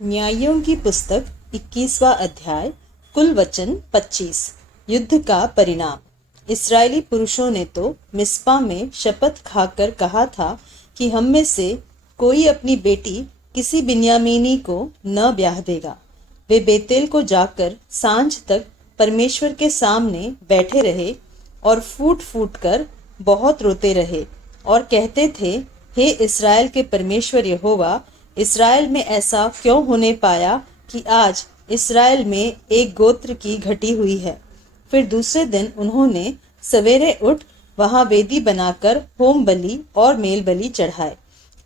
न्यायों की पुस्तक 21वां अध्याय। कुल वचन 25। युद्ध का परिणाम। इस्राएली पुरुषों ने तो मिस्पा में शपथ खाकर कहा था कि हम में से कोई अपनी बेटी किसी बिन्यामीनी को न ब्याह देगा। वे बेतेल को जाकर सांझ तक परमेश्वर के सामने बैठे रहे और फूट फूट कर बहुत रोते रहे और कहते थे, हे इस्राएल के परमेश्वर यहोवा, इस्राएल में ऐसा क्यों होने पाया कि आज इस्राएल में एक गोत्र की घटी हुई है। फिर दूसरे दिन उन्होंने सवेरे उठ वहां वेदी बनाकर होम बलि और मेल बलि चढ़ाए।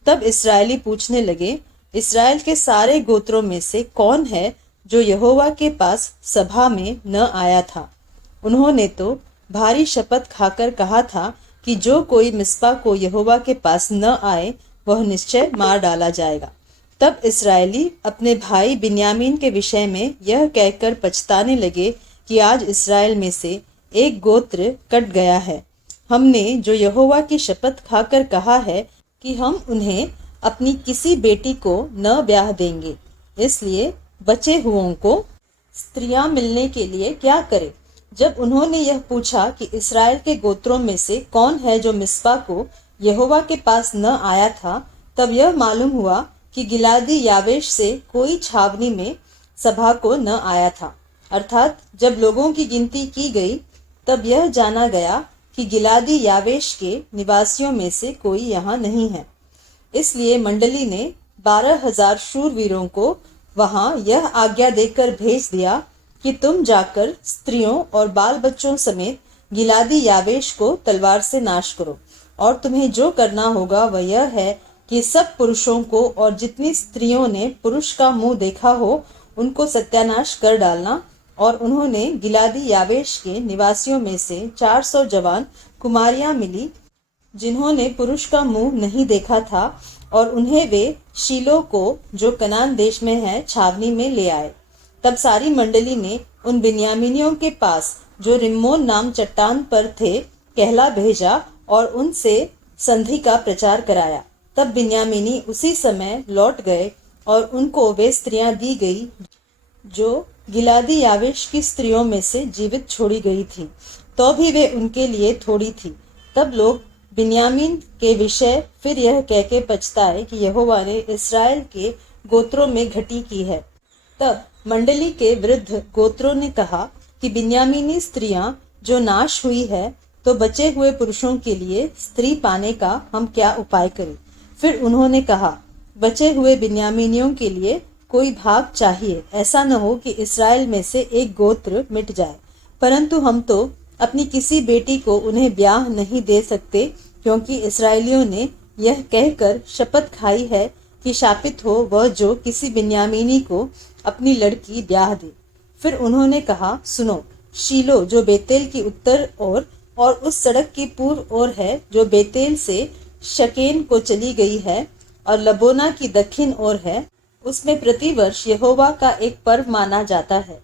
तब इस्राएली पूछने लगे, इस्राएल के सारे गोत्रों में से कौन है जो यहोवा के पास सभा में न आया था। उन्होंने तो भारी शपथ खाकर कहा था कि जो कोई मिस्पा को यहोवा के पास न आए वह निश्चय मार डाला जाएगा। तब इस्राएली अपने भाई बिन्यामीन के विषय में यह कहकर पछताने लगे कि आज इस्राएल में से एक गोत्र कट गया है। हमने जो यहोवा की शपथ खाकर कहा है कि हम उन्हें अपनी किसी बेटी को न ब्याह देंगे, इसलिए बचे हुओं को स्त्रियां मिलने के लिए क्या करें। जब उन्होंने यह पूछा कि इस्राएल के गोत्रों में से कौन है जो मिस्पा को यहोवा के पास न आया था, तब यह मालूम हुआ कि गिलादी यावेश से कोई छावनी में सभा को न आया था। अर्थात जब लोगों की गिनती की गई तब यह जाना गया कि गिलादी यावेश के निवासियों में से कोई यहाँ नहीं है। इसलिए मंडली ने 12,000 शूरवीरों को वहां यह आज्ञा देकर भेज दिया कि तुम जाकर स्त्रियों और बाल बच्चों समेत गिलादी यावेश को तलवार से नाश करो। और तुम्हें जो करना होगा वह यह है कि सब पुरुषों को और जितनी स्त्रियों ने पुरुष का मुंह देखा हो उनको सत्यानाश कर डालना। और उन्होंने गिलादी यावेश के निवासियों में से 400 जवान कुमारियां मिली जिन्होंने पुरुष का मुंह नहीं देखा था, और उन्हें वे शीलो को जो कनान देश में है छावनी में ले आए। तब सारी मंडली ने उन बिन्यामीनियों के पास जो रिम्मोन नाम चट्टान पर थे कहला भेजा और उनसे संधि का प्रचार कराया। तब बिन्यामीनी उसी समय लौट गए और उनको वे स्त्रियां दी गई जो गिलादी यावेश की स्त्रियों में से जीवित छोड़ी गई थी, तो भी वे उनके लिए थोड़ी थी। तब लोग बिन्यामीन के विषय फिर यह कह के पछताए कि यहोवा ने इस्राएल के गोत्रों में घटी की है। तब मंडली के वृद्ध गोत्रों ने कहा कि बिन्यामीनी स्त्रियां जो नाश हुई है, तो बचे हुए पुरुषों के लिए स्त्री पाने का हम क्या उपाय करें। फिर उन्होंने कहा, बचे हुए बिन्यामीनियों के लिए कोई भाग चाहिए, ऐसा न हो कि इस्राएल में से एक गोत्र मिट जाए। परंतु हम तो अपनी किसी बेटी को उन्हें ब्याह नहीं दे सकते, क्योंकि इस्राएलियों ने यह कहकर शपथ खाई है कि शापित हो वह जो किसी बिन्यामीनी को अपनी लड़की ब्याह दे। फिर उन्होंने कहा, सुनो, शीलो जो बेतेल की उत्तर ओर और उस सड़क की पूर्व ओर है जो बेतेल से शकेन को चली गई है और लबोना की दक्षिण ओर है, उसमें प्रतिवर्ष यहोवा का एक पर्व माना जाता है।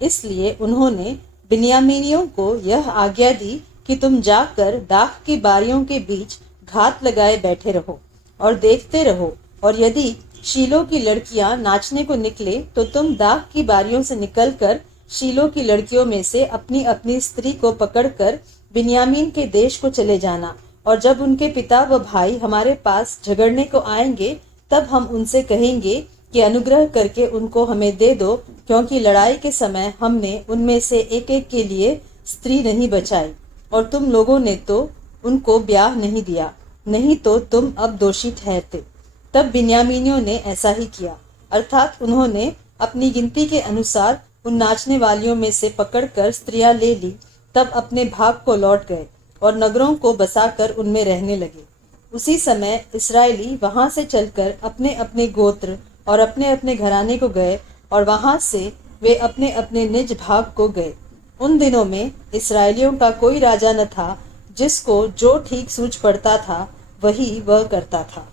इसलिए उन्होंने बिन्यामीनियों को यह आज्ञा दी कि तुम जाकर दाख की बारियों के बीच घात लगाए बैठे रहो और देखते रहो, और यदि शीलो की लड़कियां नाचने को निकले तो तुम दाख की बारियों से निकलकर शीलो की लड़कियों में से अपनी अपनी स्त्री को पकड़कर बिन्यामीन के देश को चले जाना। और जब उनके पिता व भाई हमारे पास झगड़ने को आएंगे, तब हम उनसे कहेंगे कि अनुग्रह करके उनको हमें दे दो, क्योंकि लड़ाई के समय हमने उनमें से एक एक के लिए स्त्री नहीं बचाई, और तुम लोगों ने तो उनको ब्याह नहीं दिया, नहीं तो तुम अब दोषी ठहरते। तब बिन्यामीनियों ने ऐसा ही किया, अर्थात उन्होंने अपनी गिनती के अनुसार उन नाचने वालियों में से पकड़कर स्त्रियां ले ली। तब अपने भाग को लौट गए और नगरों को बसाकर उनमें रहने लगे। उसी समय इस्राएली वहां से चलकर अपने अपने गोत्र और अपने अपने घराने को गए, और वहां से वे अपने अपने निज भाग को गए। उन दिनों में इस्राएलियों का कोई राजा न था, जिसको जो ठीक सूझ पड़ता था वही वह करता था।